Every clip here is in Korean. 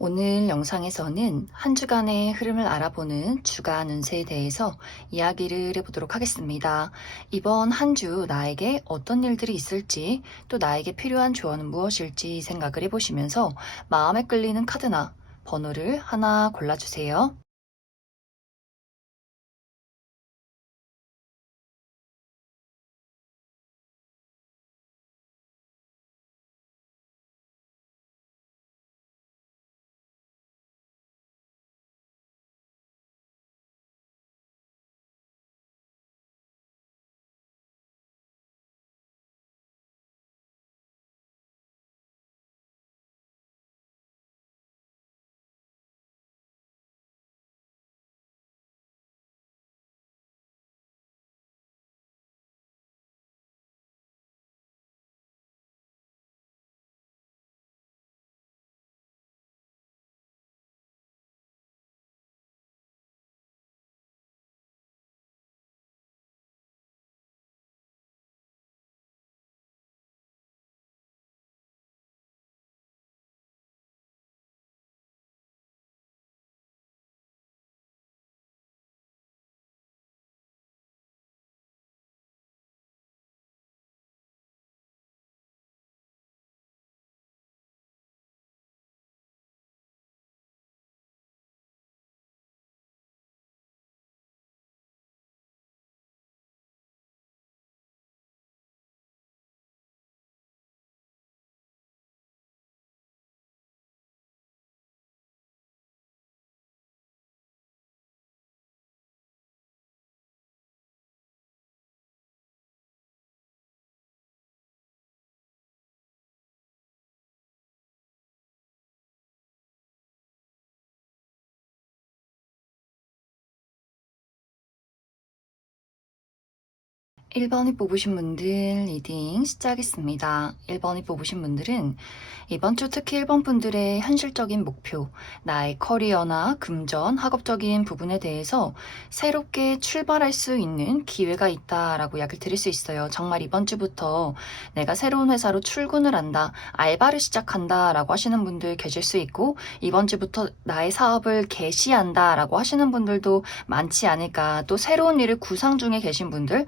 오늘 영상에서는 한 주간의 흐름을 알아보는 주간 운세에 대해서 이야기를 해보도록 하겠습니다. 이번 한 주 나에게 어떤 일들이 있을지 또 나에게 필요한 조언은 무엇일지 생각을 해보시면서 마음에 끌리는 카드나 번호를 하나 골라주세요. 1번이 뽑으신 분들 리딩 시작하겠습니다. 1번이 뽑으신 분들은 이번 주 특히 1번 분들의 현실적인 목표, 나의 커리어나 금전, 학업적인 부분에 대해서 새롭게 출발할 수 있는 기회가 있다라고 이야기를 드릴 수 있어요. 정말 이번 주부터 내가 새로운 회사로 출근을 한다, 알바를 시작한다라고 하시는 분들 계실 수 있고 이번 주부터 나의 사업을 개시한다라고 하시는 분들도 많지 않을까. 또 새로운 일을 구상 중에 계신 분들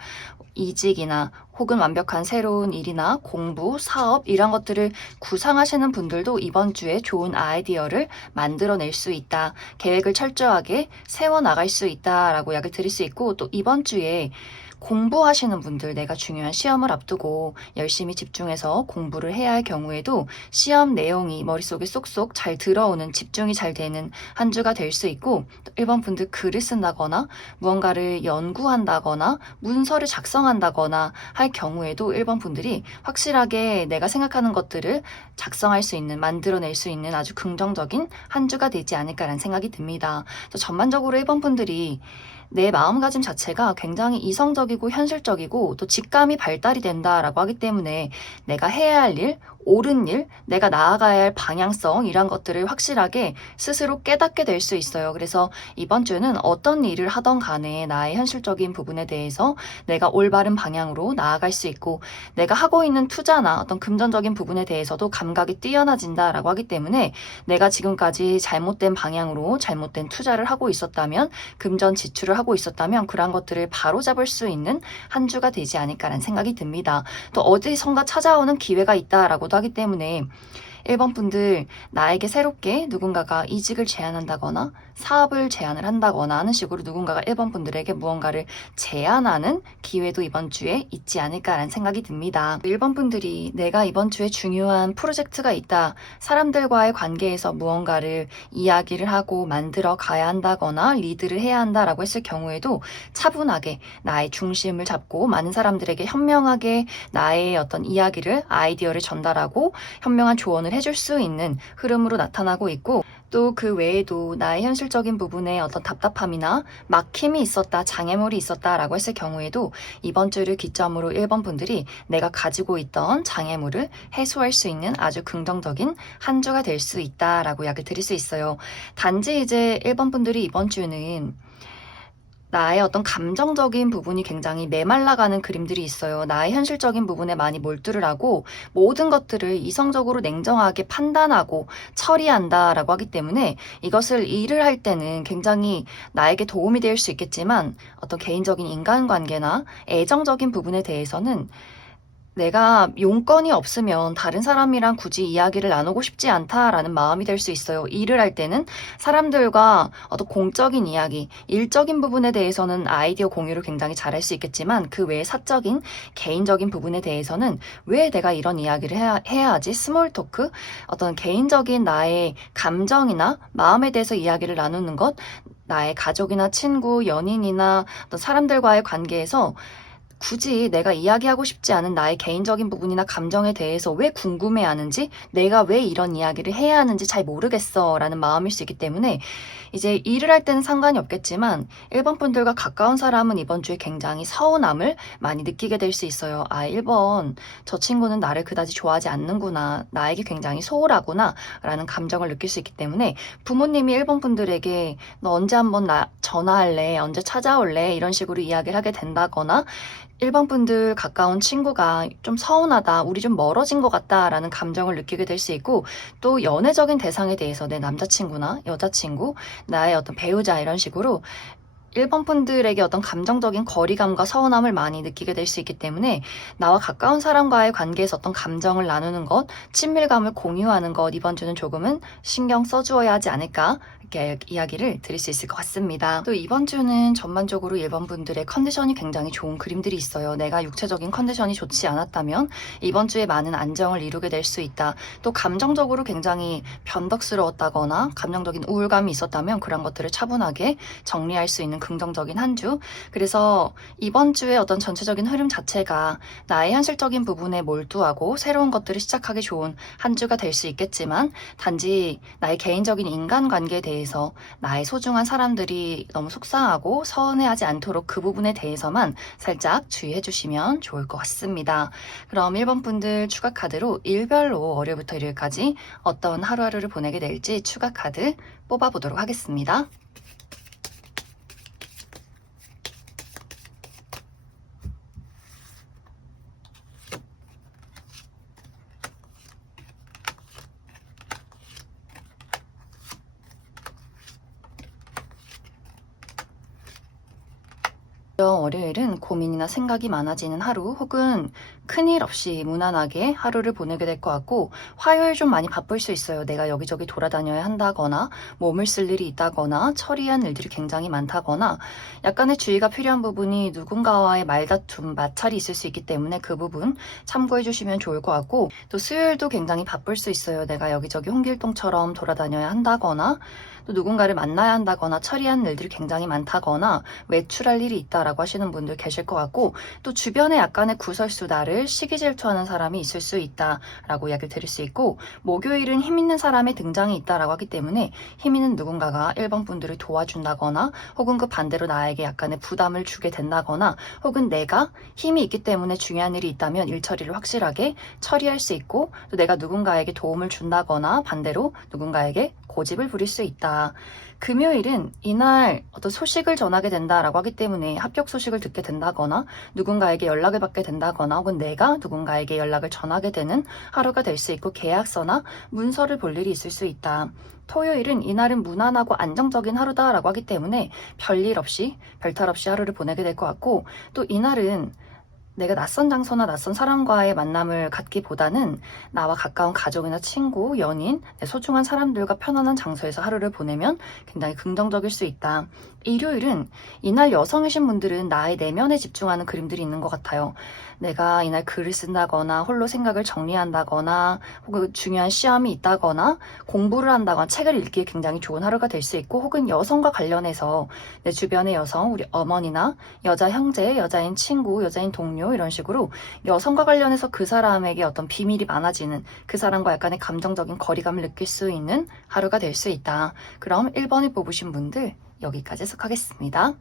이직이나 혹은 완벽한 새로운 일이나 공부, 사업 이런 것들을 구상하시는 분들도 이번 주에 좋은 아이디어를 만들어낼 수 있다. 계획을 철저하게 세워나갈 수 있다라고 이야기를 드릴 수 있고 또 이번 주에 공부하시는 분들 내가 중요한 시험을 앞두고 열심히 집중해서 공부를 해야 할 경우에도 시험 내용이 머릿속에 쏙쏙 잘 들어오는 집중이 잘 되는 한 주가 될 수 있고 1번 분들 글을 쓴다거나 무언가를 연구한다거나 문서를 작성한다거나 할 경우에도 1번 분들이 확실하게 내가 생각하는 것들을 작성할 수 있는 만들어낼 수 있는 아주 긍정적인 한 주가 되지 않을까라는 생각이 듭니다. 전반적으로 1번 분들이 내 마음가짐 자체가 굉장히 이성적이고 현실적이고 또 직감이 발달이 된다라고 하기 때문에 내가 해야 할 일, 옳은 일, 내가 나아가야 할 방향성 이런 것들을 확실하게 스스로 깨닫게 될 수 있어요. 그래서 이번 주는 어떤 일을 하던 간에 나의 현실적인 부분에 대해서 내가 올바른 방향으로 나아갈 수 있고 내가 하고 있는 투자나 어떤 금전적인 부분에 대해서도 감각이 뛰어나진다라고 하기 때문에 내가 지금까지 잘못된 방향으로 잘못된 투자를 하고 있었다면 금전 지출을 하고 있었다면 그러한 것들을 바로잡을 수 있는 한 주가 되지 않을까라는 생각이 듭니다. 또 어디선가 찾아오는 기회가 있다라고도 하기 때문에 1번 분들 나에게 새롭게 누군가가 이직을 제안한다거나 사업을 제안을 한다거나 하는 식으로 누군가가 1번 분들에게 무언가를 제안하는 기회도 이번 주에 있지 않을까라는 생각이 듭니다. 1번 분들이 내가 이번 주에 중요한 프로젝트가 있다. 사람들과의 관계에서 무언가를 이야기를 하고 만들어 가야 한다거나 리드를 해야 한다라고 했을 경우에도 차분하게 나의 중심을 잡고 많은 사람들에게 현명하게 나의 어떤 이야기를 아이디어를 전달하고 현명한 조언을 해줄 수 있는 흐름으로 나타나고 있고 또 그 외에도 나의 현실적인 부분에 어떤 답답함이나 막힘이 있었다, 장애물이 있었다라고 했을 경우에도 이번 주를 기점으로 1번 분들이 내가 가지고 있던 장애물을 해소할 수 있는 아주 긍정적인 한 주가 될 수 있다라고 이야기를 드릴 수 있어요. 단지 이제 1번 분들이 이번 주는 나의 어떤 감정적인 부분이 굉장히 메말라가는 그림들이 있어요. 나의 현실적인 부분에 많이 몰두를 하고 모든 것들을 이성적으로 냉정하게 판단하고 처리한다라고 하기 때문에 이것을 일을 할 때는 굉장히 나에게 도움이 될 수 있겠지만 어떤 개인적인 인간관계나 애정적인 부분에 대해서는 내가 용건이 없으면 다른 사람이랑 굳이 이야기를 나누고 싶지 않다라는 마음이 들 수 있어요. 일을 할 때는 사람들과 어떤 공적인 이야기, 일적인 부분에 대해서는 아이디어 공유를 굉장히 잘할 수 있겠지만 그 외에 사적인, 개인적인 부분에 대해서는 왜 내가 이런 이야기를 해야 하지? 스몰 토크? 어떤 개인적인 나의 감정이나 마음에 대해서 이야기를 나누는 것, 나의 가족이나 친구, 연인이나 어떤 사람들과의 관계에서 굳이 내가 이야기하고 싶지 않은 나의 개인적인 부분이나 감정에 대해서 왜 궁금해하는지, 내가 왜 이런 이야기를 해야 하는지 잘 모르겠어 라는 마음일 수 있기 때문에 이제 일을 할 때는 상관이 없겠지만 일본 분들과 가까운 사람은 이번 주에 굉장히 서운함을 많이 느끼게 될 수 있어요. 아, 1번 저 친구는 나를 그다지 좋아하지 않는구나. 나에게 굉장히 소홀하구나 라는 감정을 느낄 수 있기 때문에 부모님이 일본 분들에게 너 언제 한번 나 전화할래? 언제 찾아올래? 이런 식으로 이야기를 하게 된다거나 일본 분들 가까운 친구가 좀 서운하다, 우리 좀 멀어진 것 같다라는 감정을 느끼게 될 수 있고 또 연애적인 대상에 대해서 내 남자친구나 여자친구, 나의 어떤 배우자 이런 식으로 일본 분들에게 어떤 감정적인 거리감과 서운함을 많이 느끼게 될 수 있기 때문에 나와 가까운 사람과의 관계에서 어떤 감정을 나누는 것, 친밀감을 공유하는 것 이번 주는 조금은 신경 써주어야 하지 않을까 이렇게 이야기를 드릴 수 있을 것 같습니다. 또 이번 주는 전반적으로 일본 분들의 컨디션이 굉장히 좋은 그림들이 있어요. 내가 육체적인 컨디션이 좋지 않았다면 이번 주에 많은 안정을 이루게 될 수 있다. 또 감정적으로 굉장히 변덕스러웠다거나 감정적인 우울감이 있었다면 그런 것들을 차분하게 정리할 수 있는 긍정적인 한 주. 그래서 이번 주에 어떤 전체적인 흐름 자체가 나의 현실적인 부분에 몰두하고 새로운 것들을 시작하기 좋은 한 주가 될 수 있겠지만 단지 나의 개인적인 인간관계에 대해서 나의 소중한 사람들이 너무 속상하고 서운해하지 않도록 그 부분에 대해서만 살짝 주의해 주시면 좋을 것 같습니다. 그럼 1번 분들 추가 카드로 일별로 월요일부터 일요일까지 어떤 하루하루를 보내게 될지 추가 카드 뽑아보도록 하겠습니다. 월요일은 고민이나 생각이 많아지는 하루 혹은 큰일 없이 무난하게 하루를 보내게 될 것 같고 화요일 좀 많이 바쁠 수 있어요. 내가 여기저기 돌아다녀야 한다거나 몸을 쓸 일이 있다거나 처리한 일들이 굉장히 많다거나 약간의 주의가 필요한 부분이 누군가와의 말다툼, 마찰이 있을 수 있기 때문에 그 부분 참고해 주시면 좋을 것 같고 또 수요일도 굉장히 바쁠 수 있어요. 내가 여기저기 홍길동처럼 돌아다녀야 한다거나 또 누군가를 만나야 한다거나 처리한 일들이 굉장히 많다거나 외출할 일이 있다라고 하시는 분들 계실 것 같고 또 주변에 약간의 구설수 나를 시기 질투하는 사람이 있을 수 있다라고 이야기를 드릴 수 있고 목요일은 힘 있는 사람의 등장이 있다라고 하기 때문에 힘 있는 누군가가 1번 분들을 도와준다거나 혹은 그 반대로 나에게 약간의 부담을 주게 된다거나 혹은 내가 힘이 있기 때문에 중요한 일이 있다면 일 처리를 확실하게 처리할 수 있고 또 내가 누군가에게 도움을 준다거나 반대로 누군가에게 고집을 부릴 수 있다. 금요일은 이날 어떤 소식을 전하게 된다라고 하기 때문에 합격 소식을 듣게 된다거나 누군가에게 연락을 받게 된다거나 혹은 내가 누군가에게 연락을 전하게 되는 하루가 될 수 있고 계약서나 문서를 볼 일이 있을 수 있다. 토요일은 이날은 무난하고 안정적인 하루다라고 하기 때문에 별일 없이 별탈 없이 하루를 보내게 될 것 같고 또 이날은 내가 낯선 장소나 낯선 사람과의 만남을 갖기보다는 나와 가까운 가족이나 친구, 연인, 내 소중한 사람들과 편안한 장소에서 하루를 보내면 굉장히 긍정적일 수 있다. 일요일은 이날 여성이신 분들은 나의 내면에 집중하는 그림들이 있는 것 같아요. 내가 이날 글을 쓴다거나 홀로 생각을 정리한다거나 혹은 중요한 시험이 있다거나 공부를 한다거나 책을 읽기에 굉장히 좋은 하루가 될 수 있고 혹은 여성과 관련해서 내 주변의 여성, 우리 어머니나 여자 형제, 여자인 친구, 여자인 동료 이런 식으로 여성과 관련해서 그 사람에게 어떤 비밀이 많아지는 그 사람과 약간의 감정적인 거리감을 느낄 수 있는 하루가 될 수 있다. 그럼 1번을 뽑으신 분들 여기까지 해석하겠습니다.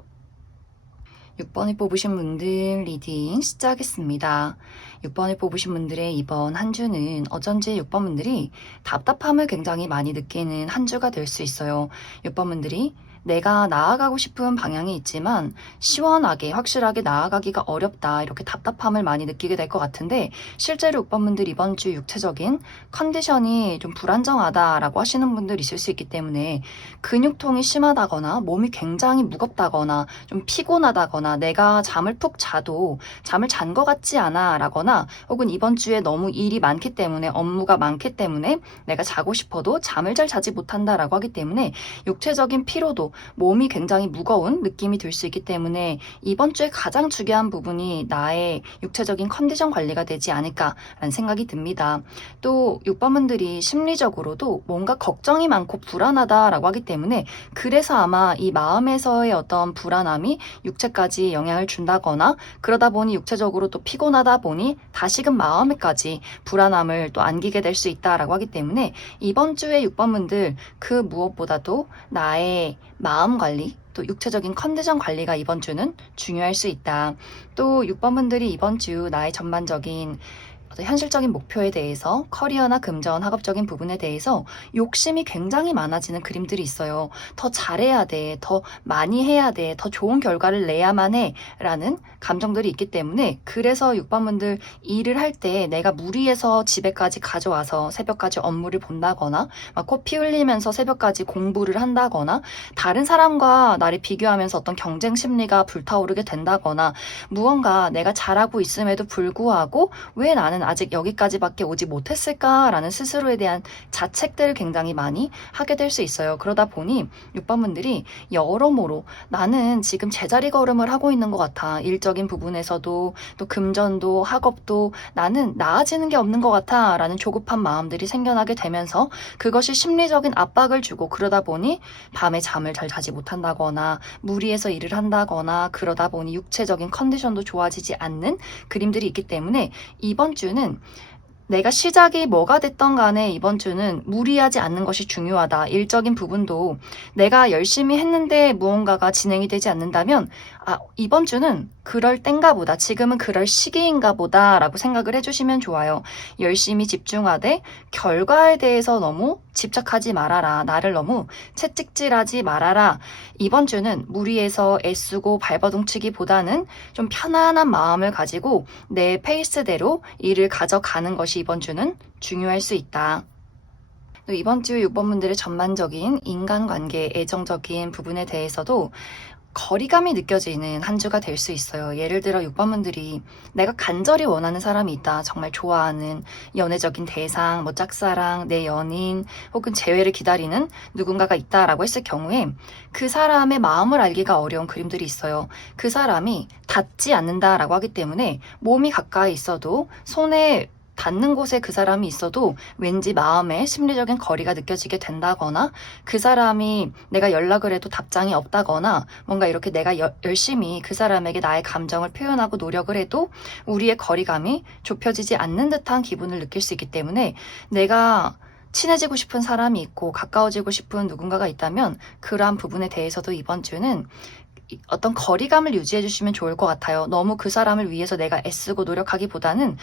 6번을 뽑으신 분들 리딩 시작하겠습니다. 6번을 뽑으신 분들의 이번 한 주는 어쩐지 6번 분들이 답답함을 굉장히 많이 느끼는 한 주가 될 수 있어요. 6번 분들이 내가 나아가고 싶은 방향이 있지만 시원하게 확실하게 나아가기가 어렵다 이렇게 답답함을 많이 느끼게 될 것 같은데 실제로 6번분들 이번 주 육체적인 컨디션이 좀 불안정하다라고 하시는 분들 있을 수 있기 때문에 근육통이 심하다거나 몸이 굉장히 무겁다거나 좀 피곤하다거나 내가 잠을 푹 자도 잠을 잔 것 같지 않아 라거나 혹은 이번 주에 너무 일이 많기 때문에 업무가 많기 때문에 내가 자고 싶어도 잠을 잘 자지 못한다라고 하기 때문에 육체적인 피로도 몸이 굉장히 무거운 느낌이 들 수 있기 때문에 이번 주에 가장 중요한 부분이 나의 육체적인 컨디션 관리가 되지 않을까라는 생각이 듭니다. 또 6번분들이 심리적으로도 뭔가 걱정이 많고 불안하다라고 하기 때문에 그래서 아마 이 마음에서의 어떤 불안함이 육체까지 영향을 준다거나 그러다 보니 육체적으로 또 피곤하다 보니 다시금 마음에까지 불안함을 또 안기게 될 수 있다라고 하기 때문에 이번 주에 6번분들 그 무엇보다도 나의 마음 관리 또 육체적인 컨디션 관리가 이번 주는 중요할 수 있다. 또 6번분들이 이번 주 나의 전반적인 현실적인 목표에 대해서 커리어나 금전, 학업적인 부분에 대해서 욕심이 굉장히 많아지는 그림들이 있어요. 더 잘해야 돼, 더 많이 해야 돼, 더 좋은 결과를 내야만 해 라는 감정들이 있기 때문에 그래서 6번분들 일을 할 때 내가 무리해서 집에까지 가져와서 새벽까지 업무를 본다거나 막 코피 흘리면서 새벽까지 공부를 한다거나 다른 사람과 나를 비교하면서 어떤 경쟁 심리가 불타오르게 된다거나 무언가 내가 잘하고 있음에도 불구하고 왜 나는 아직 여기까지밖에 오지 못했을까라는 스스로에 대한 자책들을 굉장히 많이 하게 될 수 있어요. 그러다 보니 6번분들이 여러모로 나는 지금 제자리 걸음을 하고 있는 것 같아. 일적인 부분에서도 또 금전도 학업도 나는 나아지는 게 없는 것 같아 라는 조급한 마음들이 생겨나게 되면서 그것이 심리적인 압박을 주고 그러다 보니 밤에 잠을 잘 자지 못한다거나 무리해서 일을 한다거나 그러다 보니 육체적인 컨디션도 좋아지지 않는 그림들이 있기 때문에 이번 주는 내가 시작이 뭐가 됐던 간에 이번 주는 무리하지 않는 것이 중요하다. 일적인 부분도 내가 열심히 했는데 무언가가 진행이 되지 않는다면 이번 주는 그럴 땐가 보다. 지금은 그럴 시기인가 보다 라고 생각을 해주시면 좋아요. 열심히 집중하되 결과에 대해서 너무 집착하지 말아라. 나를 너무 채찍질하지 말아라. 이번 주는 무리해서 애쓰고 발버둥치기보다는 좀 편안한 마음을 가지고 내 페이스대로 일을 가져가는 것이 이번 주는 중요할 수 있다. 또 이번 주 6번분들의 전반적인 인간관계, 애정적인 부분에 대해서도 거리감이 느껴지는 한 주가 될 수 있어요. 예를 들어 6번분들이 내가 간절히 원하는 사람이 있다. 정말 좋아하는 연애적인 대상, 뭐 짝사랑, 내 연인 혹은 재회를 기다리는 누군가가 있다라고 했을 경우에 그 사람의 마음을 알기가 어려운 그림들이 있어요. 그 사람이 닿지 않는다라고 하기 때문에 몸이 가까이 있어도 손에 닿는 곳에 그 사람이 있어도 왠지 마음에 심리적인 거리가 느껴지게 된다거나 그 사람이 내가 연락을 해도 답장이 없다거나 뭔가 이렇게 내가 열심히 그 사람에게 나의 감정을 표현하고 노력을 해도 우리의 거리감이 좁혀지지 않는 듯한 기분을 느낄 수 있기 때문에 내가 친해지고 싶은 사람이 있고 가까워지고 싶은 누군가가 있다면 그러한 부분에 대해서도 이번 주는 어떤 거리감을 유지해 주시면 좋을 것 같아요. 너무 그 사람을 위해서 내가 애쓰고 노력하기보다는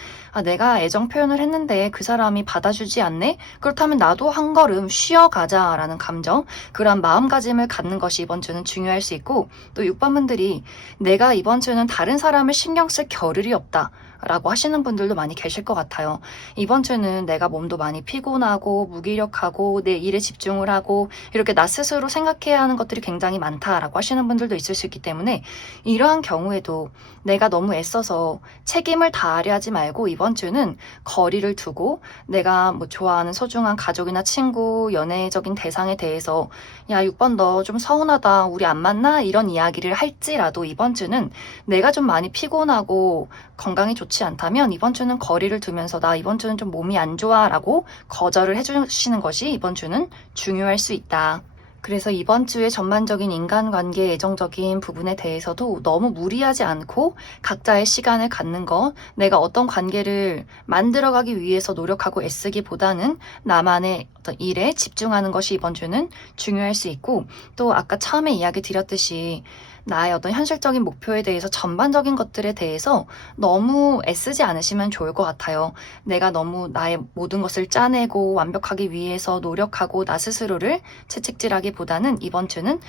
내가 애정 표현을 했는데 그 사람이 받아주지 않네? 그렇다면 나도 한 걸음 쉬어가자라는 감정, 그런 마음가짐을 갖는 것이 이번 주는 중요할 수 있고 또 6번분들이 내가 이번 주는 다른 사람을 신경 쓸 겨를이 없다. 라고 하시는 분들도 많이 계실 것 같아요. 이번 주는 내가 몸도 많이 피곤하고 무기력하고 내 일에 집중을 하고 이렇게 나 스스로 생각해야 하는 것들이 굉장히 많다라고 하시는 분들도 있을 수 있기 때문에 이러한 경우에도 내가 너무 애써서 책임을 다하려 하지 말고 이번 주는 거리를 두고 내가 뭐 좋아하는 소중한 가족이나 친구, 연애적인 대상에 대해서 야 6번 너 좀 서운하다 우리 안 만나? 이런 이야기를 할지라도 이번 주는 내가 좀 많이 피곤하고 건강이 좋지 않다면 이번 주는 거리를 두면서 나 이번 주는 좀 몸이 안 좋아 라고 거절을 해주시는 것이 이번 주는 중요할 수 있다. 그래서 이번 주의 전반적인 인간관계 애정적인 부분에 대해서도 너무 무리하지 않고 각자의 시간을 갖는 것, 내가 어떤 관계를 만들어가기 위해서 노력하고 애쓰기보다는 나만의 어떤 일에 집중하는 것이 이번 주는 중요할 수 있고 또 아까 처음에 이야기 드렸듯이 나의 어떤 현실적인 목표에 대해서 전반적인 것들에 대해서 너무 애쓰지 않으시면 좋을 것 같아요. 내가 너무 나의 모든 것을 짜내고 완벽하기 위해서 노력하고 나 스스로를 채찍질하기보다는 이번 주는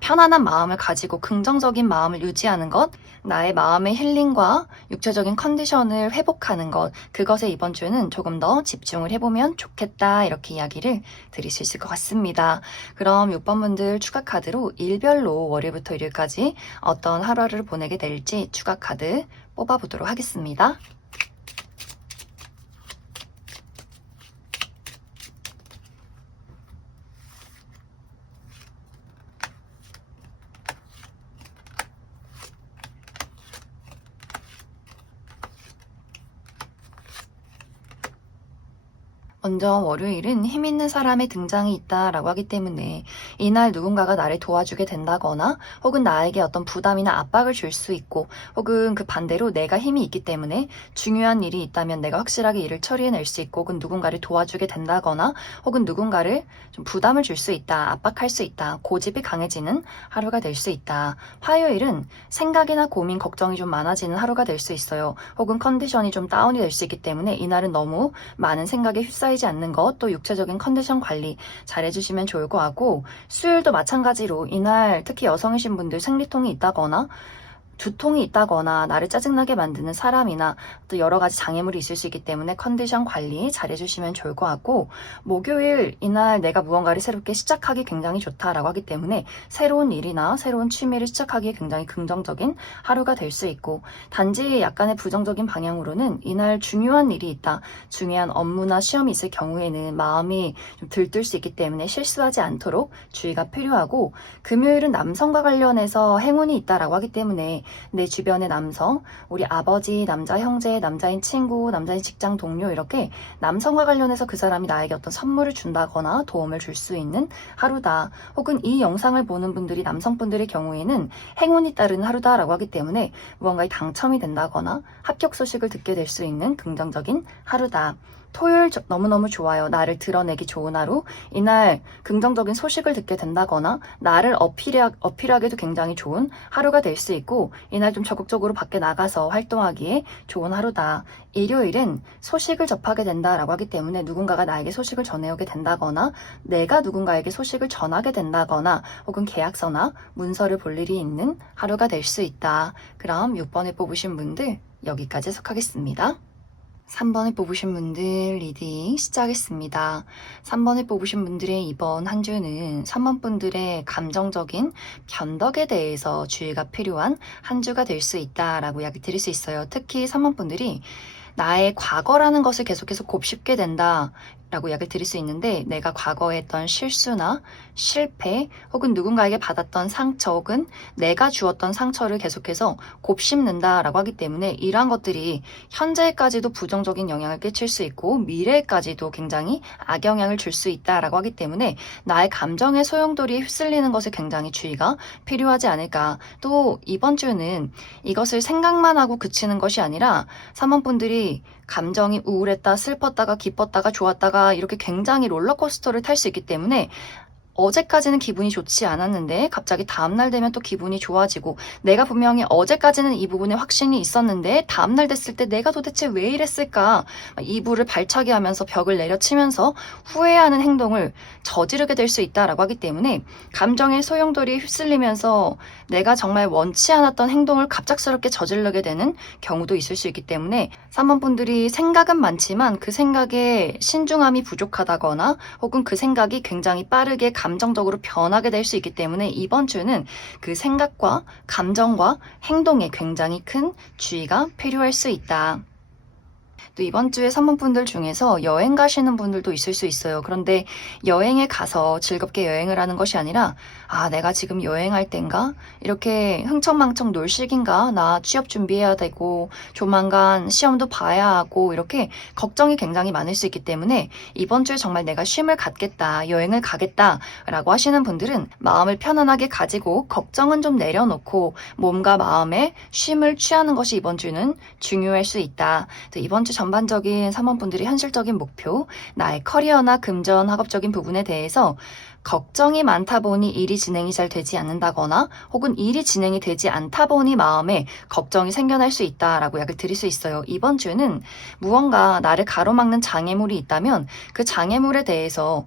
편안한 마음을 가지고 긍정적인 마음을 유지하는 것, 나의 마음의 힐링과 육체적인 컨디션을 회복하는 것, 그것에 이번 주는 조금 더 집중을 해보면 좋겠다, 이렇게 이야기를 드릴 수 있을 것 같습니다. 그럼 6번 분들 추가 카드로 일별로 월요일부터 일요일까지 어떤 하루를 보내게 될지 추가 카드 뽑아보도록 하겠습니다. 먼저 월요일은 힘 있는 사람의 등장이 있다라고 하기 때문에 이날 누군가가 나를 도와주게 된다거나 혹은 나에게 어떤 부담이나 압박을 줄 수 있고 혹은 그 반대로 내가 힘이 있기 때문에 중요한 일이 있다면 내가 확실하게 일을 처리해낼 수 있고 혹은 누군가를 도와주게 된다거나 혹은 누군가를 좀 부담을 줄 수 있다, 압박할 수 있다, 고집이 강해지는 하루가 될 수 있다. 화요일은 생각이나 고민, 걱정이 좀 많아지는 하루가 될 수 있어요. 혹은 컨디션이 좀 다운이 될 수 있기 때문에 이날은 너무 많은 생각에 휩싸이지 않는 것, 또 육체적인 컨디션 관리 잘 해주시면 좋을 것 같고, 수요일도 마찬가지로 이날 특히 여성이신 분들 생리통이 있다거나 두통이 있다거나 나를 짜증나게 만드는 사람이나 또 여러 가지 장애물이 있을 수 있기 때문에 컨디션 관리 잘 해주시면 좋을 것 같고, 목요일 이날 내가 무언가를 새롭게 시작하기 굉장히 좋다라고 하기 때문에 새로운 일이나 새로운 취미를 시작하기에 굉장히 긍정적인 하루가 될 수 있고, 단지 약간의 부정적인 방향으로는 이날 중요한 일이 있다, 중요한 업무나 시험이 있을 경우에는 마음이 좀 들뜰 수 있기 때문에 실수하지 않도록 주의가 필요하고, 금요일은 남성과 관련해서 행운이 있다라고 하기 때문에 내 주변의 남성, 우리 아버지, 남자 형제, 남자인 친구, 남자인 직장 동료, 이렇게 남성과 관련해서 그 사람이 나에게 어떤 선물을 준다거나 도움을 줄 수 있는 하루다. 혹은 이 영상을 보는 분들이 남성분들의 경우에는 행운이 따르는 하루다라고 하기 때문에 무언가에 당첨이 된다거나 합격 소식을 듣게 될 수 있는 긍정적인 하루다. 토요일 너무너무 좋아요. 나를 드러내기 좋은 하루. 이날 긍정적인 소식을 듣게 된다거나 나를 어필하기도 굉장히 좋은 하루가 될 수 있고, 이날 좀 적극적으로 밖에 나가서 활동하기에 좋은 하루다. 일요일은 소식을 접하게 된다라고 하기 때문에 누군가가 나에게 소식을 전해오게 된다거나 내가 누군가에게 소식을 전하게 된다거나 혹은 계약서나 문서를 볼 일이 있는 하루가 될 수 있다. 그럼 6번에 뽑으신 분들 여기까지 해석하겠습니다. 3번을 뽑으신 분들 리딩 시작하겠습니다. 3번을 뽑으신 분들의 이번 한 주는 3번 분들의 감정적인 변덕에 대해서 주의가 필요한 한 주가 될 수 있다라고 이야기 드릴 수 있어요. 특히 3번 분들이 나의 과거라는 것을 계속해서 곱씹게 된다 라고 이야기를 드릴 수 있는데, 내가 과거에 했던 실수나 실패 혹은 누군가에게 받았던 상처 혹은 내가 주었던 상처를 계속해서 곱씹는다 라고 하기 때문에 이러한 것들이 현재까지도 부정적인 영향을 끼칠 수 있고 미래까지도 굉장히 악영향을 줄 수 있다 라고 하기 때문에 나의 감정의 소용돌이에 휩쓸리는 것에 굉장히 주의가 필요하지 않을까. 또 이번 주는 이것을 생각만 하고 그치는 것이 아니라 3번 분들이 감정이 우울했다, 슬펐다가 기뻤다가 좋았다가 이렇게 굉장히 롤러코스터를 탈 수 있기 때문에 어제까지는 기분이 좋지 않았는데 갑자기 다음날 되면 또 기분이 좋아지고, 내가 분명히 어제까지는 이 부분에 확신이 있었는데 다음날 됐을 때 내가 도대체 왜 이랬을까, 이불을 발차기 하면서 벽을 내려치면서 후회하는 행동을 저지르게 될 수 있다라고 하기 때문에 감정의 소용돌이에 휩쓸리면서 내가 정말 원치 않았던 행동을 갑작스럽게 저지르게 되는 경우도 있을 수 있기 때문에 3번 분들이 생각은 많지만 그 생각에 신중함이 부족하다거나 혹은 그 생각이 굉장히 빠르게 감정적으로 변하게 될 수 있기 때문에 이번 주는 그 생각과 감정과 행동에 굉장히 큰 주의가 필요할 수 있다. 또 이번 주에 3번 분들 중에서 여행 가시는 분들도 있을 수 있어요. 그런데 여행에 가서 즐겁게 여행을 하는 것이 아니라, 아, 내가 지금 여행할 땐가? 이렇게 흥청망청 놀 시기인가? 나 취업 준비해야 되고 조만간 시험도 봐야 하고 이렇게 걱정이 굉장히 많을 수 있기 때문에 이번 주에 정말 내가 쉼을 갖겠다, 여행을 가겠다 라고 하시는 분들은 마음을 편안하게 가지고 걱정은 좀 내려놓고 몸과 마음에 쉼을 취하는 것이 이번 주는 중요할 수 있다. 또 이번 주 전반적인 3번 분들이 현실적인 목표, 나의 커리어나 금전, 학업적인 부분에 대해서 걱정이 많다 보니 일이 진행이 잘 되지 않는다거나 혹은 일이 진행이 되지 않다 보니 마음에 걱정이 생겨날 수 있다라고 이야기를 드릴 수 있어요. 이번 주는 무언가 나를 가로막는 장애물이 있다면 그 장애물에 대해서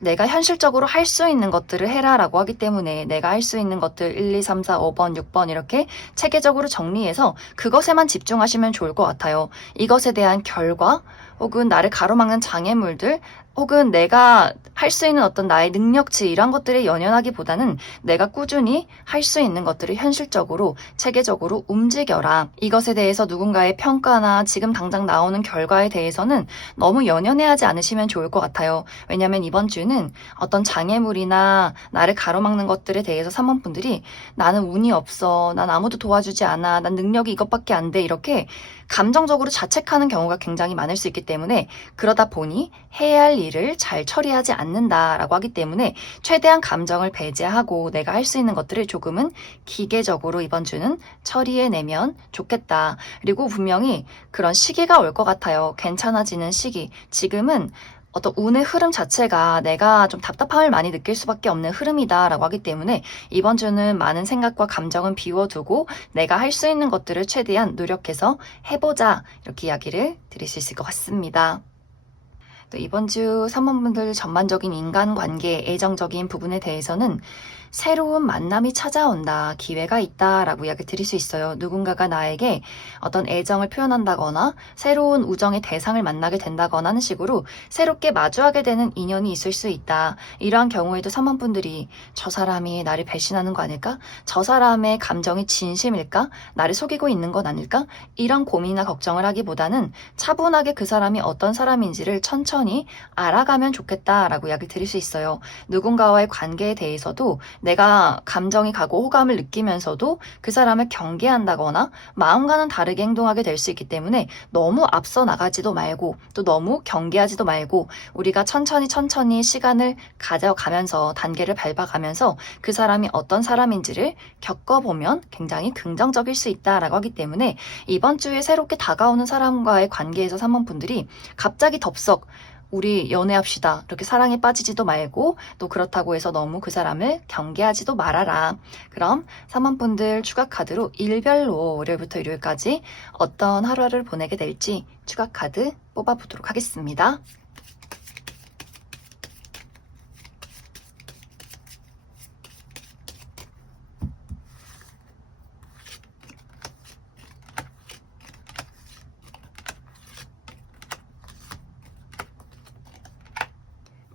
내가 현실적으로 할 수 있는 것들을 해라 라고 하기 때문에 내가 할 수 있는 것들 1, 2, 3, 4, 5번, 6번 이렇게 체계적으로 정리해서 그것에만 집중하시면 좋을 것 같아요. 이것에 대한 결과 혹은 나를 가로막는 장애물들 혹은 내가 할 수 있는 어떤 나의 능력치 이런 것들에 연연하기보다는 내가 꾸준히 할 수 있는 것들을 현실적으로 체계적으로 움직여라. 이것에 대해서 누군가의 평가나 지금 당장 나오는 결과에 대해서는 너무 연연해하지 않으시면 좋을 것 같아요. 왜냐하면 이번 주는 어떤 장애물이나 나를 가로막는 것들에 대해서 사모분들이 나는 운이 없어, 난 아무도 도와주지 않아, 난 능력이 이것밖에 안 돼 이렇게 감정적으로 자책하는 경우가 굉장히 많을 수 있기 때문에 그러다 보니 해야 할 일을 잘 처리하지 않는다라고 하기 때문에 최대한 감정을 배제하고 내가 할 수 있는 것들을 조금은 기계적으로 이번 주는 처리해내면 좋겠다. 그리고 분명히 그런 시기가 올 것 같아요. 괜찮아지는 시기. 지금은 어떤 운의 흐름 자체가 내가 좀 답답함을 많이 느낄 수밖에 없는 흐름이다라고 하기 때문에 이번 주는 많은 생각과 감정은 비워두고 내가 할 수 있는 것들을 최대한 노력해서 해보자 이렇게 이야기를 드릴 수 있을 것 같습니다. 또 이번 주 3번분들 전반적인 인간관계, 애정적인 부분에 대해서는 새로운 만남이 찾아온다, 기회가 있다 라고 이야기 드릴 수 있어요. 누군가가 나에게 어떤 애정을 표현한다거나 새로운 우정의 대상을 만나게 된다거나 하는 식으로 새롭게 마주하게 되는 인연이 있을 수 있다. 이러한 경우에도 3번분들이 저 사람이 나를 배신하는 거 아닐까? 저 사람의 감정이 진심일까? 나를 속이고 있는 건 아닐까? 이런 고민이나 걱정을 하기보다는 차분하게 그 사람이 어떤 사람인지를 천천히 알아가면 좋겠다라고 이야기를 드릴 수 있어요. 누군가와의 관계에 대해서도 내가 감정이 가고 호감을 느끼면서도 그 사람을 경계한다거나 마음과는 다르게 행동하게 될 수 있기 때문에 너무 앞서 나가지도 말고 또 너무 경계하지도 말고 우리가 천천히 시간을 가져가면서 단계를 밟아가면서 그 사람이 어떤 사람인지를 겪어보면 굉장히 긍정적일 수 있다라고 하기 때문에 이번 주에 새롭게 다가오는 사람과의 관계에서 3번분들이 갑자기 덥석 우리 연애합시다. 이렇게 사랑에 빠지지도 말고 또 그렇다고 해서 너무 그 사람을 경계하지도 말아라. 그럼 3번분들 추가 카드로 일별로 월요일부터 일요일까지 어떤 하루를 보내게 될지 추가 카드 뽑아보도록 하겠습니다.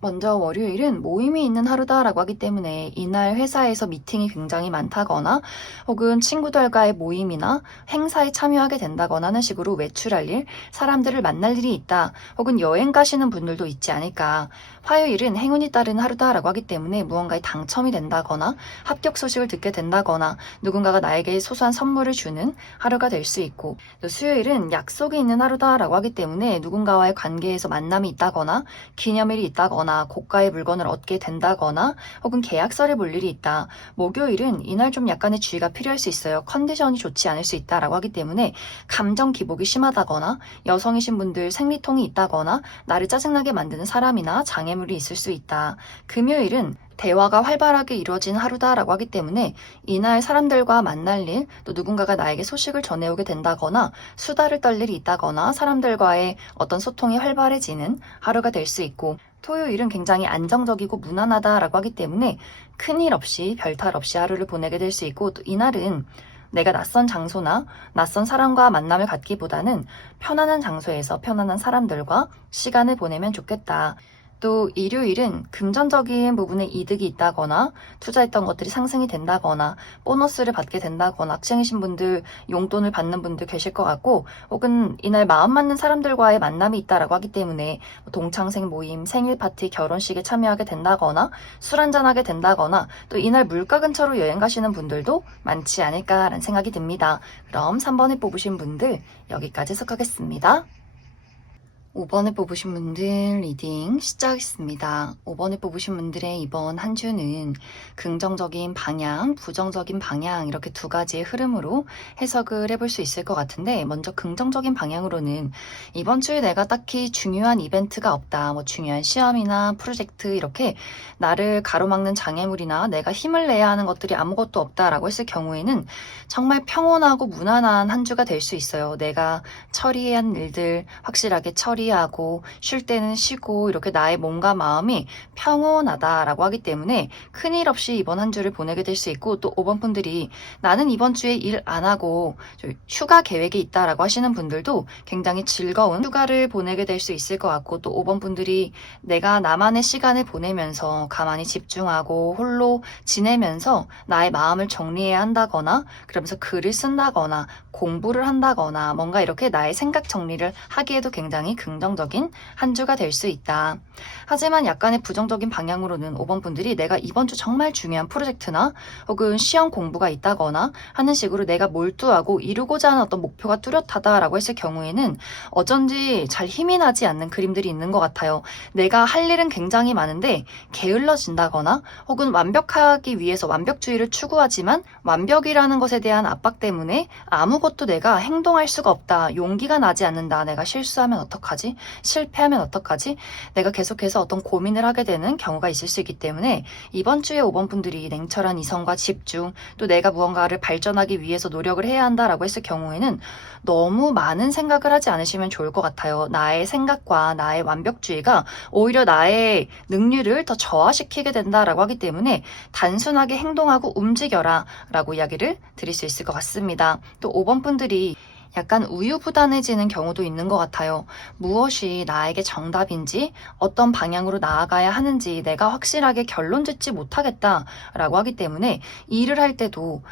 먼저 월요일은 모임이 있는 하루다라고 하기 때문에 이날 회사에서 미팅이 굉장히 많다거나 혹은 친구들과의 모임이나 행사에 참여하게 된다거나 하는 식으로 외출할 일, 사람들을 만날 일이 있다. 혹은 여행 가시는 분들도 있지 않을까. 화요일은 행운이 따르는 하루다라고 하기 때문에 무언가에 당첨이 된다거나 합격 소식을 듣게 된다거나 누군가가 나에게 소소한 선물을 주는 하루가 될 수 있고 또 수요일은 약속이 있는 하루다라고 하기 때문에 누군가와의 관계에서 만남이 있다거나 기념일이 있다거나 고가의 물건을 얻게 된다거나 혹은 계약서를 볼 일이 있다. 목요일은 이날 좀 약간의 주의가 필요할 수 있어요. 컨디션이 좋지 않을 수 있다라고 하기 때문에 감정 기복이 심하다거나 여성이신 분들 생리통이 있다거나 나를 짜증나게 만드는 사람이나 장애물이 있을 수 있다. 금요일은 대화가 활발하게 이루어지는 하루다라고 하기 때문에 이날 사람들과 만날 일, 또 누군가가 나에게 소식을 전해오게 된다거나 수다를 떨 일이 있다거나 사람들과의 어떤 소통이 활발해지는 하루가 될 수 있고 토요일은 굉장히 안정적이고 무난하다라고 하기 때문에 큰일 없이 별탈 없이 하루를 보내게 될 수 있고 또 이날은 내가 낯선 장소나 낯선 사람과 만남을 갖기보다는 편안한 장소에서 편안한 사람들과 시간을 보내면 좋겠다. 또 일요일은 금전적인 부분에 이득이 있다거나 투자했던 것들이 상승이 된다거나 보너스를 받게 된다거나 학생이신 분들 용돈을 받는 분들 계실 것 같고 혹은 이날 마음 맞는 사람들과의 만남이 있다라고 하기 때문에 동창생 모임, 생일 파티, 결혼식에 참여하게 된다거나 술 한잔하게 된다거나 또 이날 물가 근처로 여행 가시는 분들도 많지 않을까라는 생각이 듭니다. 그럼 3번을 뽑으신 분들 여기까지 해석하겠습니다. 5번을 뽑으신 분들 리딩 시작하겠습니다. 5번을 뽑으신 분들의 이번 한 주는 긍정적인 방향, 부정적인 방향 이렇게 두 가지의 흐름으로 해석을 해볼 수 있을 것 같은데 먼저 긍정적인 방향으로는 이번 주에 내가 딱히 중요한 이벤트가 없다. 뭐 중요한 시험이나 프로젝트 이렇게 나를 가로막는 장애물이나 내가 힘을 내야 하는 것들이 아무것도 없다라고 했을 경우에는 정말 평온하고 무난한 한 주가 될 수 있어야 내가 처리해야 하는 일들 확실하게 처리 프리하고 쉴 때는 쉬고 이렇게 나의 몸과 마음이 평온하다라고 하기 때문에 큰일 없이 이번 한 주를 보내게 될 수 있고, 또 5번 분들이 나는 이번 주에 일 안 하고 휴가 계획이 있다라고 하시는 분들도 굉장히 즐거운 휴가를 보내게 될 수 있을 것 같고, 또 5번 분들이 내가 나만의 시간을 보내면서 가만히 집중하고 홀로 지내면서 나의 마음을 정리해야 한다거나, 그러면서 글을 쓴다거나 공부를 한다거나 뭔가 이렇게 나의 생각 정리를 하기에도 굉장히 긍정적인 한 주가 될 수 있다. 하지만 약간의 부정적인 방향으로는 5번 분들이 내가 이번 주 정말 중요한 프로젝트나 혹은 시험 공부가 있다거나 하는 식으로 내가 몰두하고 이루고자 하는 어떤 목표가 뚜렷하다라고 했을 경우에는 어쩐지 잘 힘이 나지 않는 그림들이 있는 것 같아요. 내가 할 일은 굉장히 많은데 게을러진다거나, 혹은 완벽하기 위해서 완벽주의를 추구하지만 완벽이라는 것에 대한 압박 때문에 아무것도 내가 행동할 수가 없다. 용기가 나지 않는다. 내가 실수하면 어떡하지? 실패하면 어떡하지? 내가 계속해서 어떤 고민을 하게 되는 경우가 있을 수 있기 때문에 이번 주에 5번 분들이 냉철한 이성과 집중, 또 내가 무언가를 발전하기 위해서 노력을 해야 한다라고 했을 경우에는 너무 많은 생각을 하지 않으시면 좋을 것 같아요. 나의 생각과 나의 완벽주의가 오히려 나의 능률을 더 저하시키게 된다라고 하기 때문에 단순하게 행동하고 움직여라 라고 이야기를 드릴 수 있을 것 같습니다. 또 5번 분들이 약간 우유부단해지는 경우도 있는 것 같아요. 무엇이 나에게 정답인지, 어떤 방향으로 나아가야 하는지 내가 확실하게 결론 짓지 못하겠다라고 하기 때문에 일을 할 때도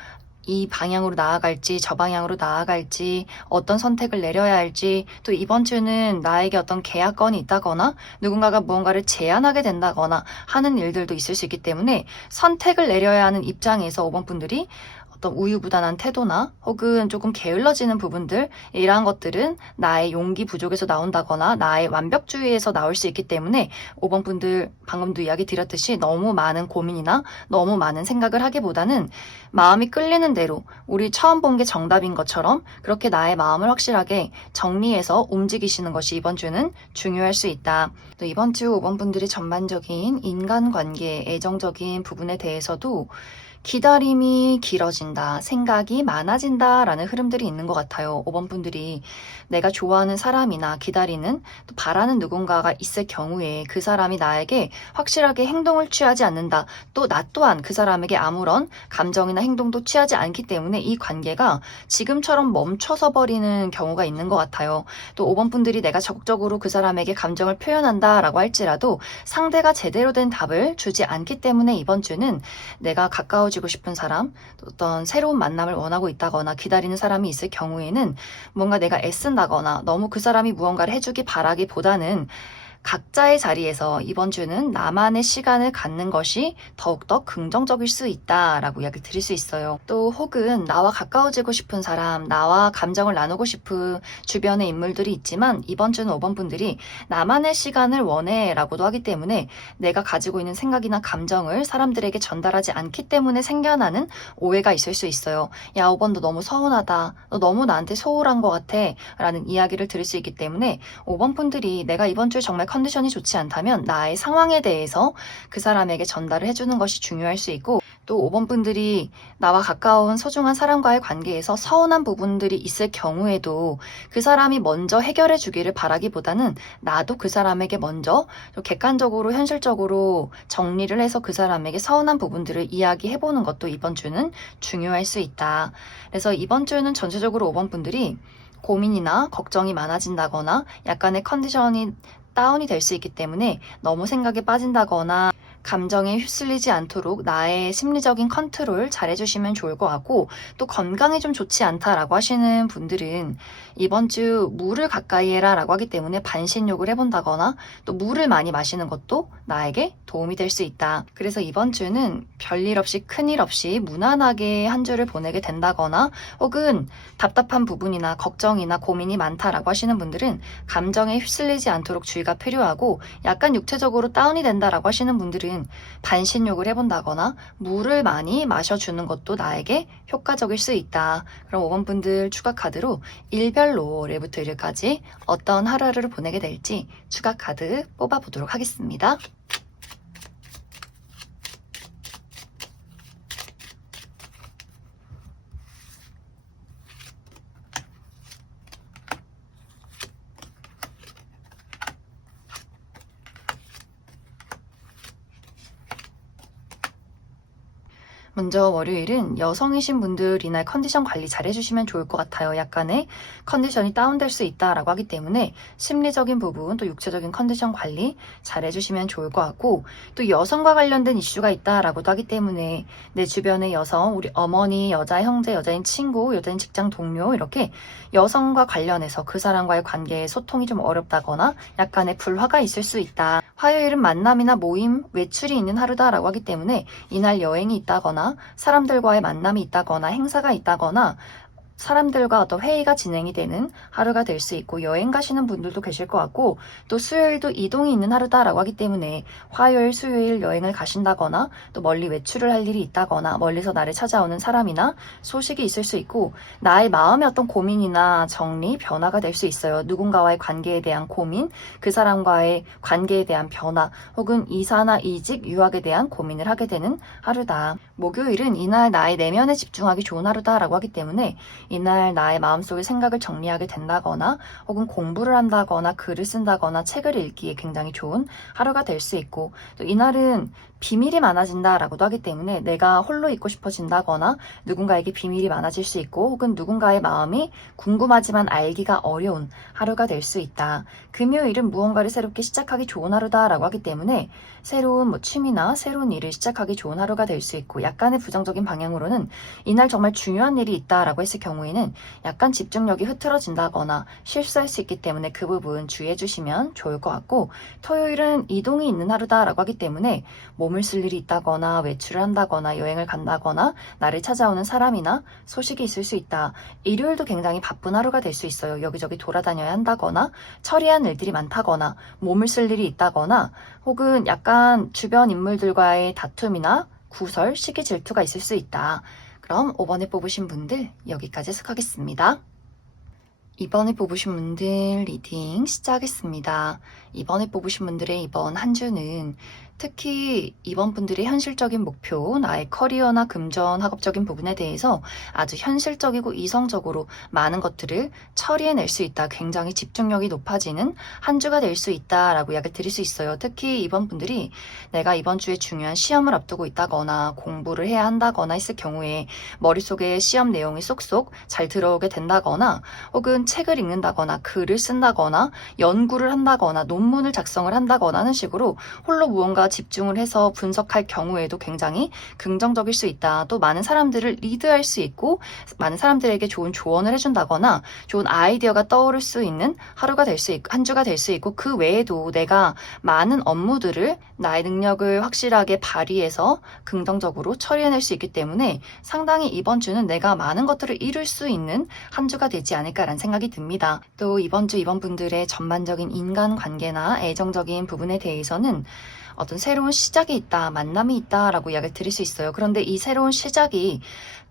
이 방향으로 나아갈지 저 방향으로 나아갈지 어떤 선택을 내려야 할지, 또 이번 주는 나에게 어떤 계약건이 있다거나 누군가가 무언가를 제안하게 된다거나 하는 일들도 있을 수 있기 때문에 선택을 내려야 하는 입장에서 5번 분들이 어떤 우유부단한 태도나 혹은 조금 게을러지는 부분들, 이러한 것들은 나의 용기 부족에서 나온다거나 나의 완벽주의에서 나올 수 있기 때문에 5번 분들 방금도 이야기 드렸듯이 너무 많은 고민이나 너무 많은 생각을 하기보다는 마음이 끌리는 대로 우리 처음 본 게 정답인 것처럼 그렇게 나의 마음을 확실하게 정리해서 움직이시는 것이 이번 주는 중요할 수 있다. 또 이번 주 5번 분들이 전반적인 인간관계, 애정적인 부분에 대해서도 기다림이 길어진다, 생각이 많아진다 라는 흐름들이 있는 것 같아요. 5번 분들이 내가 좋아하는 사람이나 기다리는, 또 바라는 누군가가 있을 경우에 그 사람이 나에게 확실하게 행동을 취하지 않는다. 또 나 또한 그 사람에게 아무런 감정이나 행동도 취하지 않기 때문에 이 관계가 지금처럼 멈춰서 버리는 경우가 있는 것 같아요. 또 5번 분들이 내가 적극적으로 그 사람에게 감정을 표현한다 라고 할지라도 상대가 제대로 된 답을 주지 않기 때문에 이번 주는 내가 가까워지고 싶은 사람, 어떤 새로운 만남을 원하고 있다거나 기다리는 사람이 있을 경우에는 뭔가 내가 애쓴다거나 너무 그 사람이 무언가를 해주기 바라기보다는 각자의 자리에서 이번 주는 나만의 시간을 갖는 것이 더욱더 긍정적일 수 있다라고 이야기를 드릴 수 있어요. 또 혹은 나와 가까워지고 싶은 사람, 나와 감정을 나누고 싶은 주변의 인물들이 있지만 이번 주는 5번 분들이 나만의 시간을 원해 라고도 하기 때문에 내가 가지고 있는 생각이나 감정을 사람들에게 전달하지 않기 때문에 생겨나는 오해가 있을 수 있어요. 야, 5번 너 너무 서운하다. 너 너무 나한테 소홀한 것 같아. 라는 이야기를 들을 수 있기 때문에 5번 분들이 내가 이번 주에 정말 컨디션이 좋지 않다면 나의 상황에 대해서 그 사람에게 전달을 해주는 것이 중요할 수 있고, 또 5번 분들이 나와 가까운 소중한 사람과의 관계에서 서운한 부분들이 있을 경우에도 그 사람이 먼저 해결해 주기를 바라기보다는 나도 그 사람에게 먼저 좀 객관적으로 현실적으로 정리를 해서 그 사람에게 서운한 부분들을 이야기해보는 것도 이번 주는 중요할 수 있다. 그래서 이번 주는 전체적으로 5번 분들이 고민이나 걱정이 많아진다거나 약간의 컨디션이 다운이 될 수 있기 때문에 너무 생각에 빠진다거나 감정에 휩쓸리지 않도록 나의 심리적인 컨트롤 잘 해주시면 좋을 것 같고, 또 건강이 좀 좋지 않다라고 하시는 분들은 이번 주 물을 가까이 해라 라고 하기 때문에 반신욕을 해본다거나 또 물을 많이 마시는 것도 나에게 도움이 될 수 있다. 그래서 이번 주는 별일 없이 큰일 없이 무난하게 한 주를 보내게 된다거나, 혹은 답답한 부분이나 걱정이나 고민이 많다라고 하시는 분들은 감정에 휩쓸리지 않도록 주의가 필요하고, 약간 육체적으로 다운이 된다라고 하시는 분들은 반신욕을 해본다거나 물을 많이 마셔주는 것도 나에게 효과적일 수 있다. 그럼 5번 분들 추가 카드로 일별로 일부터 일요일까지 어떤 하루하루를 보내게 될지 추가 카드 뽑아보도록 하겠습니다. 먼저 월요일은 여성이신 분들 이날 컨디션 관리 잘 해주시면 좋을 것 같아요. 약간의 컨디션이 다운될 수 있다라고 하기 때문에 심리적인 부분 또 육체적인 컨디션 관리 잘 해주시면 좋을 것 같고, 또 여성과 관련된 이슈가 있다라고도 하기 때문에 내 주변의 여성, 우리 어머니, 여자 형제, 여자인 친구, 여자인 직장 동료, 이렇게 여성과 관련해서 그 사람과의 관계에 소통이 좀 어렵다거나 약간의 불화가 있을 수 있다. 화요일은 만남이나 모임, 외출이 있는 하루다라고 하기 때문에 이날 여행이 있다거나 사람들과의 만남이 있다거나 행사가 있다거나 사람들과 어떤 회의가 진행이 되는 하루가 될 수 있고, 여행 가시는 분들도 계실 것 같고, 또 수요일도 이동이 있는 하루다라고 하기 때문에 화요일, 수요일 여행을 가신다거나 또 멀리 외출을 할 일이 있다거나 멀리서 나를 찾아오는 사람이나 소식이 있을 수 있고, 나의 마음의 어떤 고민이나 정리, 변화가 될 수 있어요. 누군가와의 관계에 대한 고민, 그 사람과의 관계에 대한 변화, 혹은 이사나 이직, 유학에 대한 고민을 하게 되는 하루다. 목요일은 이날 나의 내면에 집중하기 좋은 하루다라고 하기 때문에 이날 나의 마음속의 생각을 정리하게 된다거나 혹은 공부를 한다거나 글을 쓴다거나 책을 읽기에 굉장히 좋은 하루가 될 수 있고, 또 이날은 비밀이 많아진다라고도 하기 때문에 내가 홀로 있고 싶어진다거나 누군가에게 비밀이 많아질 수 있고, 혹은 누군가의 마음이 궁금하지만 알기가 어려운 하루가 될 수 있다. 금요일은 무언가를 새롭게 시작하기 좋은 하루다라고 하기 때문에 새로운 취미나 새로운 일을 시작하기 좋은 하루가 될 수 있고, 약간의 부정적인 방향으로는 이날 정말 중요한 일이 있다라고 했을 경우에는 약간 집중력이 흐트러진다거나 실수할 수 있기 때문에 그 부분 주의해 주시면 좋을 것 같고, 토요일은 이동이 있는 하루다라고 하기 때문에 몸을 쓸 일이 있다거나 외출을 한다거나 여행을 간다거나 나를 찾아오는 사람이나 소식이 있을 수 있다. 일요일도 굉장히 바쁜 하루가 될 수 있어요. 여기저기 돌아다녀야 한다거나 처리한 일들이 많다거나 몸을 쓸 일이 있다거나 혹은 약간 주변 인물들과의 다툼이나 구설, 시기 질투가 있을 수 있다. 그럼 5번에 뽑으신 분들 여기까지 해석하겠습니다. 2번에 뽑으신 분들 리딩 시작하겠습니다. 2번에 뽑으신 분들의 이번 한 주는 특히 이번 분들의 현실적인 목표, 나의 커리어나 금전, 학업적인 부분에 대해서 아주 현실적이고 이성적으로 많은 것들을 처리해낼 수 있다. 굉장히 집중력이 높아지는 한 주가 될 수 있다라고 이야기를 드릴 수 있어요. 특히 이번 분들이 내가 이번 주에 중요한 시험을 앞두고 있다거나 공부를 해야 한다거나 했을 경우에 머릿속에 시험 내용이 쏙쏙 잘 들어오게 된다거나 혹은 책을 읽는다거나 글을 쓴다거나 연구를 한다거나 논문을 작성을 한다거나 하는 식으로 홀로 무언가 집중을 해서 분석할 경우에도 굉장히 긍정적일 수 있다. 또 많은 사람들을 리드할 수 있고 많은 사람들에게 좋은 조언을 해준다거나 좋은 아이디어가 떠오를 수 있는 하루가 될 수 있고 한 주가 될 수 있고, 그 외에도 내가 많은 업무들을 나의 능력을 확실하게 발휘해서 긍정적으로 처리해낼 수 있기 때문에 상당히 이번 주는 내가 많은 것들을 이룰 수 있는 한 주가 되지 않을까라는 생각이 듭니다. 또 이번 주 이번 분들의 전반적인 인간관계나 애정적인 부분에 대해서는 어떤 새로운 시작이 있다, 만남이 있다라고 이야기를 드릴 수 있어요. 그런데 이 새로운 시작이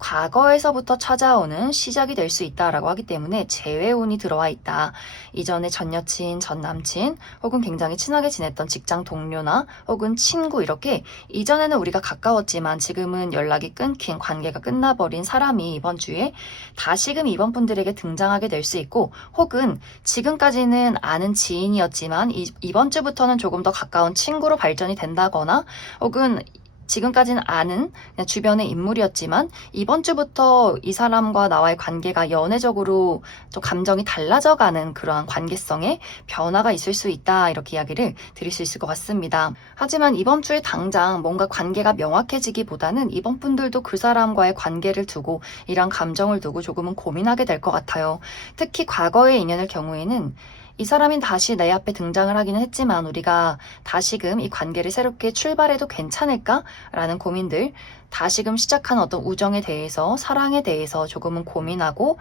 과거에서부터 찾아오는 시작이 될 수 있다라고 하기 때문에 재회운이 들어와 있다. 이전에 전 여친, 전 남친, 혹은 굉장히 친하게 지냈던 직장 동료나 혹은 친구, 이렇게 이전에는 우리가 가까웠지만 지금은 연락이 끊긴, 관계가 끝나버린 사람이 이번 주에 다시금 이번 분들에게 등장하게 될 수 있고, 혹은 지금까지는 아는 지인이었지만 이번 주부터는 조금 더 가까운 친구로 발전이 된다거나, 혹은 지금까지는 아는 그냥 주변의 인물이었지만 이번 주부터 이 사람과 나와의 관계가 연애적으로 좀 감정이 달라져가는 그러한 관계성의 변화가 있을 수 있다, 이렇게 이야기를 드릴 수 있을 것 같습니다. 하지만 이번 주에 당장 뭔가 관계가 명확해지기보다는 이번 분들도 그 사람과의 관계를 두고 이런 감정을 두고 조금은 고민하게 될 것 같아요. 특히 과거의 인연의 경우에는 이 사람이 다시 내 앞에 등장을 하기는 했지만 우리가 다시금 이 관계를 새롭게 출발해도 괜찮을까라는 고민들, 다시금 시작한 어떤 우정에 대해서, 사랑에 대해서 조금은 고민하고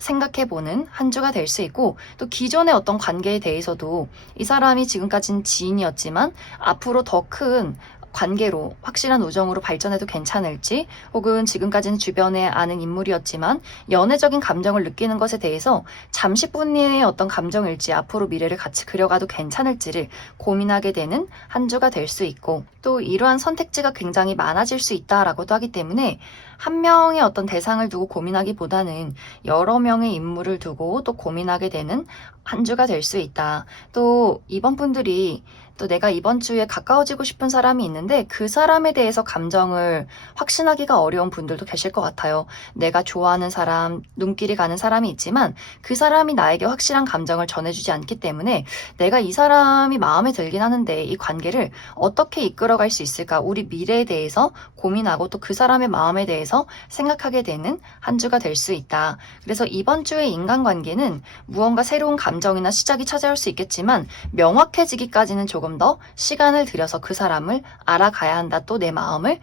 생각해보는 한 주가 될 수 있고, 또 기존의 어떤 관계에 대해서도 이 사람이 지금까지는 지인이었지만 앞으로 더 큰 관계로 확실한 우정으로 발전해도 괜찮을지, 혹은 지금까지는 주변에 아는 인물이었지만 연애적인 감정을 느끼는 것에 대해서 잠시뿐의 어떤 감정일지 앞으로 미래를 같이 그려가도 괜찮을지를 고민하게 되는 한 주가 될 수 있고, 또 이러한 선택지가 굉장히 많아질 수 있다라고도 하기 때문에 한 명의 어떤 대상을 두고 고민하기보다는 여러 명의 인물을 두고 또 고민하게 되는 한 주가 될 수 있다. 또 이번 분들이 또 내가 이번 주에 가까워지고 싶은 사람이 있는데 그 사람에 대해서 감정을 확신하기가 어려운 분들도 계실 것 같아요. 내가 좋아하는 사람, 눈길이 가는 사람이 있지만 그 사람이 나에게 확실한 감정을 전해주지 않기 때문에 내가 이 사람이 마음에 들긴 하는데 이 관계를 어떻게 이끌어갈 수 있을까? 우리 미래에 대해서 고민하고 또 그 사람의 마음에 대해서 생각하게 되는 한 주가 될 수 있다. 그래서 이번 주의 인간관계는 무언가 새로운 감정이나 시작이 찾아올 수 있겠지만 명확해지기까지는 조금 더 시간을 들여서 그 사람을 알아가야 한다. 또 내 마음을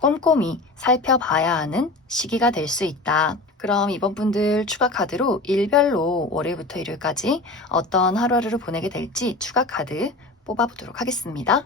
꼼꼼히 살펴봐야 하는 시기가 될 수 있다. 그럼 이번 분들 추가 카드로 일별로 월요일부터 일요일까지 어떤 하루하루를 보내게 될지 추가 카드 뽑아보도록 하겠습니다.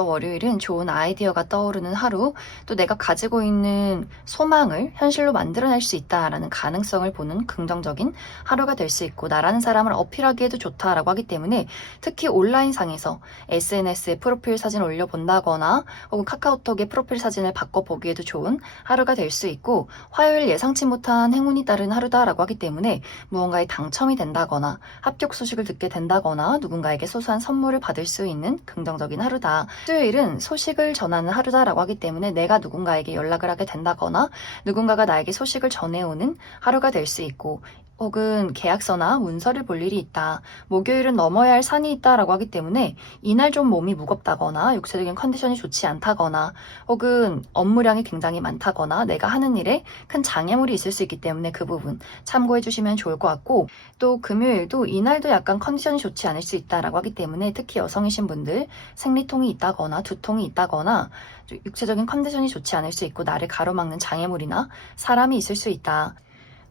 월요일은 좋은 아이디어가 떠오르는 하루, 또 내가 가지고 있는 소망을 현실로 만들어낼 수 있다라는 가능성을 보는 긍정적인 하루가 될 수 있고, 나라는 사람을 어필하기에도 좋다라고 하기 때문에 특히 온라인상에서 SNS에 프로필 사진을 올려본다거나 혹은 카카오톡에 프로필 사진을 바꿔보기에도 좋은 하루가 될 수 있고, 화요일 예상치 못한 행운이 따른 하루다라고 하기 때문에 무언가에 당첨이 된다거나 합격 소식을 듣게 된다거나 누군가에게 소소한 선물을 받을 수 있는 긍정적인 하루다. 수요일은 소식을 전하는 하루다라고 하기 때문에 내가 누군가에게 연락을 하게 된다거나 누군가가 나에게 소식을 전해오는 하루가 될 수 있고, 혹은 계약서나 문서를 볼 일이 있다. 목요일은 넘어야 할 산이 있다라고 하기 때문에 이날 좀 몸이 무겁다거나 육체적인 컨디션이 좋지 않다거나 혹은 업무량이 굉장히 많다거나 내가 하는 일에 큰 장애물이 있을 수 있기 때문에 그 부분 참고해 주시면 좋을 것 같고, 또 금요일도 이날도 약간 컨디션이 좋지 않을 수 있다라고 하기 때문에 특히 여성이신 분들 생리통이 있다거나 두통이 있다거나 육체적인 컨디션이 좋지 않을 수 있고 나를 가로막는 장애물이나 사람이 있을 수 있다.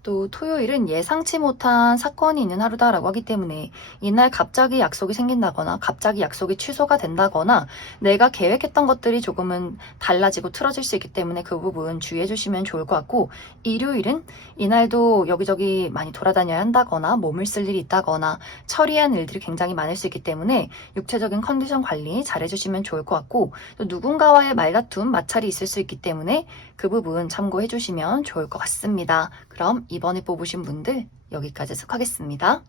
또 토요일은 예상치 못한 사건이 있는 하루다라고 하기 때문에 이날 갑자기 약속이 생긴다거나 갑자기 약속이 취소가 된다거나 내가 계획했던 것들이 조금은 달라지고 틀어질 수 있기 때문에 그 부분 주의해 주시면 좋을 것 같고, 일요일은 이날도 여기저기 많이 돌아다녀야 한다거나 몸을 쓸 일이 있다거나 처리한 일들이 굉장히 많을 수 있기 때문에 육체적인 컨디션 관리 잘 해주시면 좋을 것 같고, 또 누군가와의 말다툼, 마찰이 있을 수 있기 때문에 그 부분 참고해 주시면 좋을 것 같습니다. 그럼 이번에 뽑으신 분들 여기까지 하겠습니다.